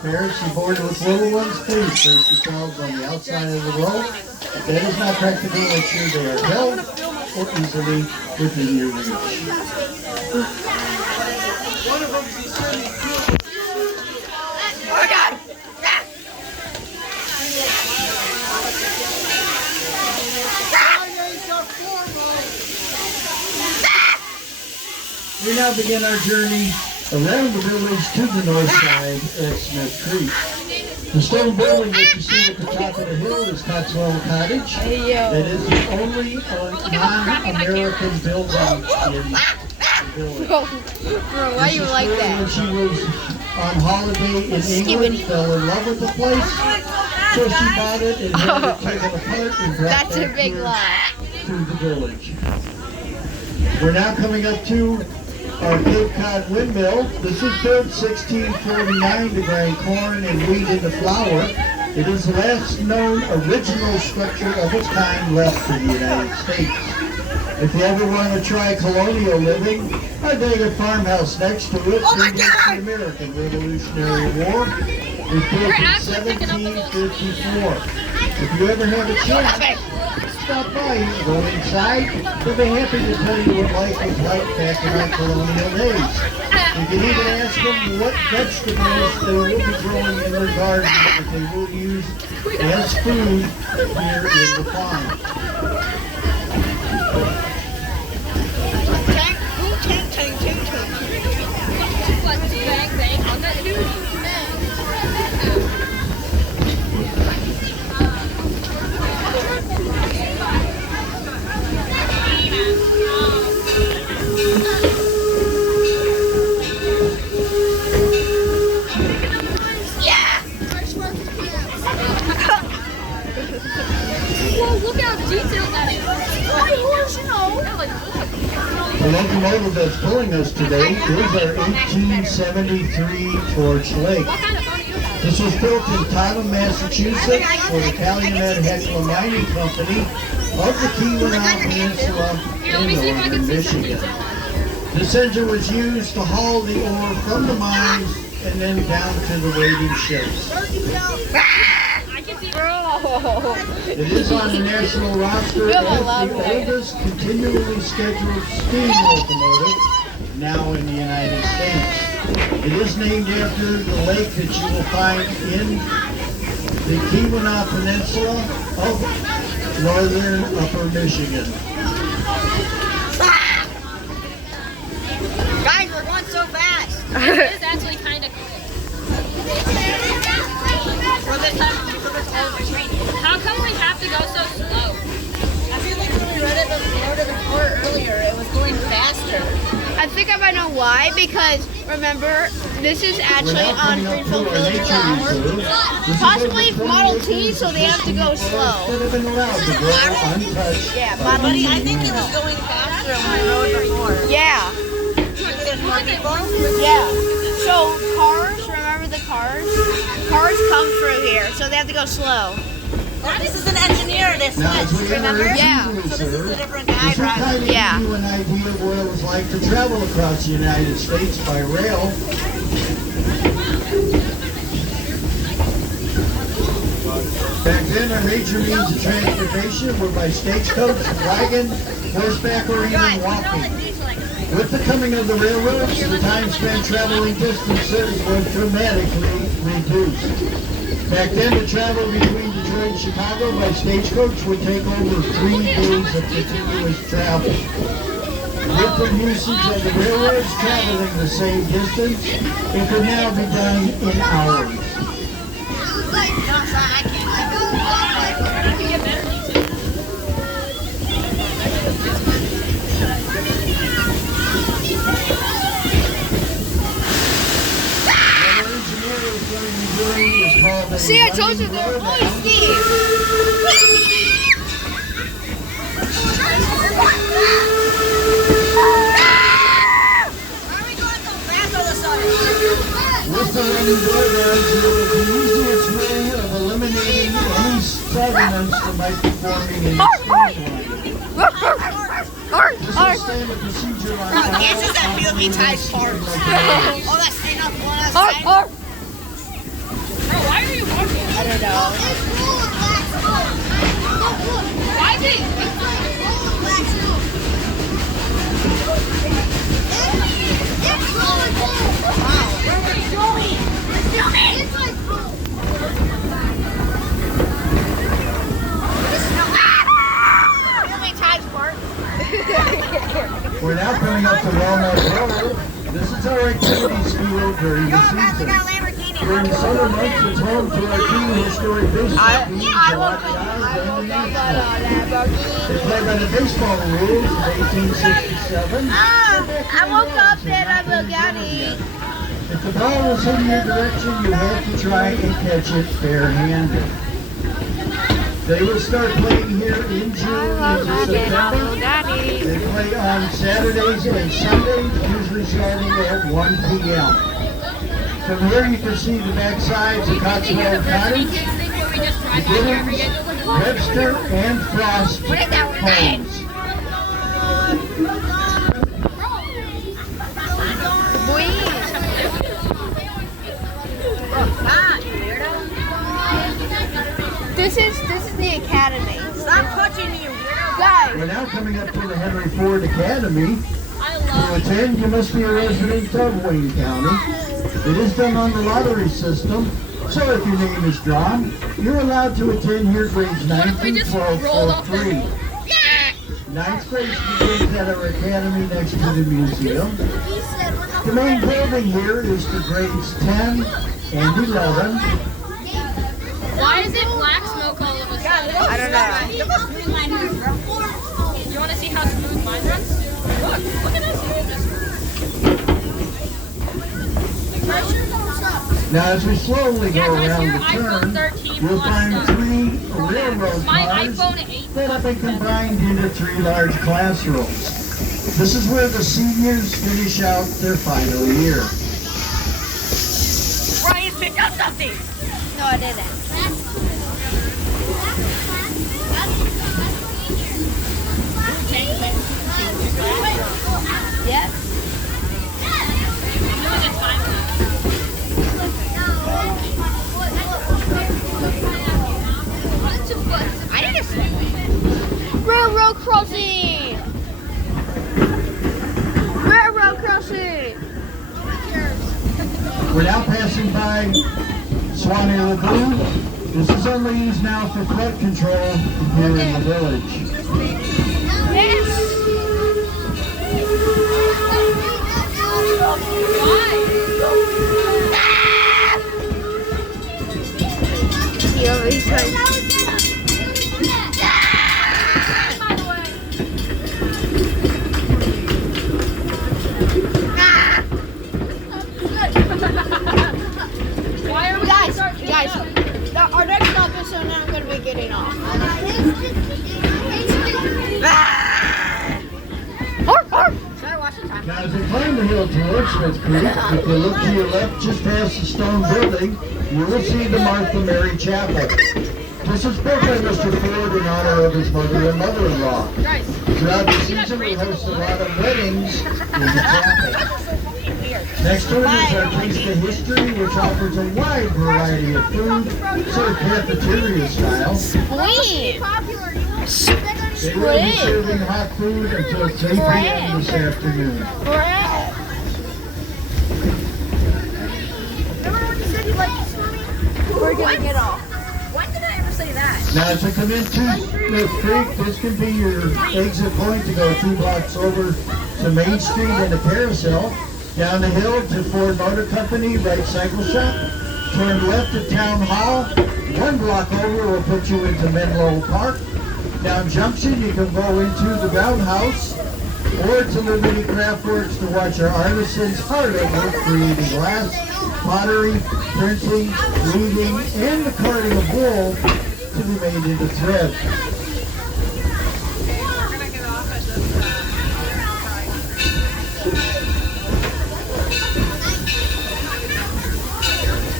Parents who board with little ones, please place yourselves on the outside of the road. If that is not practical, make sure they are held or easily within your reach. Oh God! We now begin our journey around the village to the north side at Smith Creek. The stone building that you see at the top of the hill is Cotswell Cottage. It is the only non-American building in the village. Bro, why you like that? When she was on holiday in England, fell in love with the place, so she bought it and had it taken apart and brought That's a back big here lie. to the village. We're now coming up to our Cape Cod windmill. This was built 1649 to grind corn and wheat into flour. It is the last known original structure of its kind left in the United States. If you ever want to try colonial living, our Daggett farmhouse next to it predates the American Revolutionary War. It was built in 1754. If you ever have a chance, stop by, go inside. They'll be happy to tell you what life was like back in our colonial days. You can even ask them what vegetables they will be growing in their gardens that they will use as food here in the farm. The locomotive that's pulling us today is our 1873 Torch Lake. This was built in Tatham, Massachusetts for the Calumet Heckler Mining Company of the Keweenaw Peninsula in northern Michigan. This engine was used to haul the ore from the mines and then down to the waiting ships. It is on the national roster as the oldest continually scheduled steam locomotive now in the United States. It is named after the lake that you will find in the Keweenaw Peninsula of northern Upper Michigan. Guys, we're going so fast. It is actually kind of cool. For this time, for this whole training. How come we have to go so slow? I feel like when we read it before earlier, it was going faster. I think I might know why, because remember, this is actually on Greenfield Village Railroad. Possibly Model T, so they have to go slow. Yeah, Model T. I think it was going faster on my road before. Yeah. There's more people? Yeah. So cars, remember the cars? Cars come through here, so they have to go slow. Oh, this is an engineer, this switch, remember? Yeah. So this is a different guy This will kind driving. of Yeah. give you an idea of what it was like to travel across the United States by rail. Back then, our major means of transportation were by stagecoach, wagon, horseback, or even walking. With the coming of the railroads, the time spent traveling distances was dramatically reduced. Back then, the travel between Detroit and Chicago by stagecoach would take over 3 days of continuous travel. With the usage of the railroads traveling the same distance, it could now be done in hours. See, I told you they're really steep. With the running doorways, it was the easiest way of eliminating any sediments that might be forming in the stage. This is standard procedure on This is that BOB ties parts. Oh, that's staying up one last time. don't know. Why is it? We're now coming up to Walnut Road. This is our activity school during the season. During summer months, it's home to our two historic baseball teams, the Rocky Isles and the Nationals. They play by the baseball rules of 1867. I woke up and I will get it. If the ball was in your direction, you had to try and catch it bare-handed. They will start playing here in June into September. They play on Saturdays and Sundays, usually starting at 1 p.m. From here you can see the back sides of Cotswold Cottage, the Gibbons, Webster, and Frost homes. This is the academy. Stop touching me, you weirdo. Guys, We're now coming up to the Henry Ford Academy. To attend, you must be a resident of Wayne County. It is done on the lottery system, so if your name is drawn, you're allowed to attend here grades 9 through 12 for free. 9th grade begins at our academy next to the museum. The main building here is for grades 10 and 11. Why is it black smoke all of a sudden? I don't know. Do you want to see how smooth mine runs? Look at us doing this. Now as we slowly go around the turn, you'll find 3 railroad My cars iPhone at 8. that have been combined into 3 large classrooms. This is where the seniors finish out their final year. Brian, pick up something. No, I didn't. Yep. I need a Railroad crossing! Railroad crossing! We're now passing by Swanee Lagoon. This is only used now for flood control here in the village. Guys, our next stop is so now I'm going to be getting off. Now as we climb the hill towards Smith Creek, if you look to your left just past the stone building, you will see the Martha Mary Chapel. This is built by Mr. Ford in honor of his mother and mother-in-law. Throughout the season, we host a lot of weddings in the chapel. Next to it is our Taste of History, which offers a wide variety of food, served cafeteria style. Sweet! They will be serving hot food until 3 p.m. this afternoon. Bread! Remember when you said you liked swimming? We're going to get off. When did I ever say that? Now as you come into Smith Creek, this can be your exit point to go 2 blocks over to Main Street and the Carousel. Down the hill to Ford Motor Company, right cycle shop. Turn left at Town Hall. 1 block over will put you into Menlo Park. Down Junction, you can go into the Roundhouse or to Liberty Craft Works to watch our artisans hard at work creating glass, pottery, printing, weaving, and the carding of wool to be made into thread.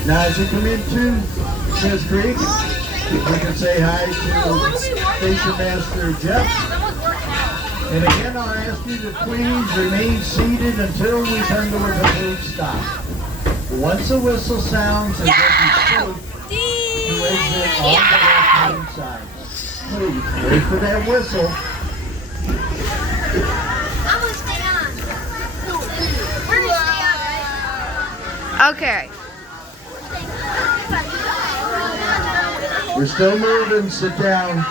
Now as you come into Smith Creek, you can say hi to Station Master Jeff. And again, I'll ask you to please remain seated until we come to a complete stop. Once the whistle sounds and get you safe, you exit on the left-hand side. Please wait for that whistle. I'm gonna stay on. We're gonna stay on, right? Okay. We're still moving. Sit down.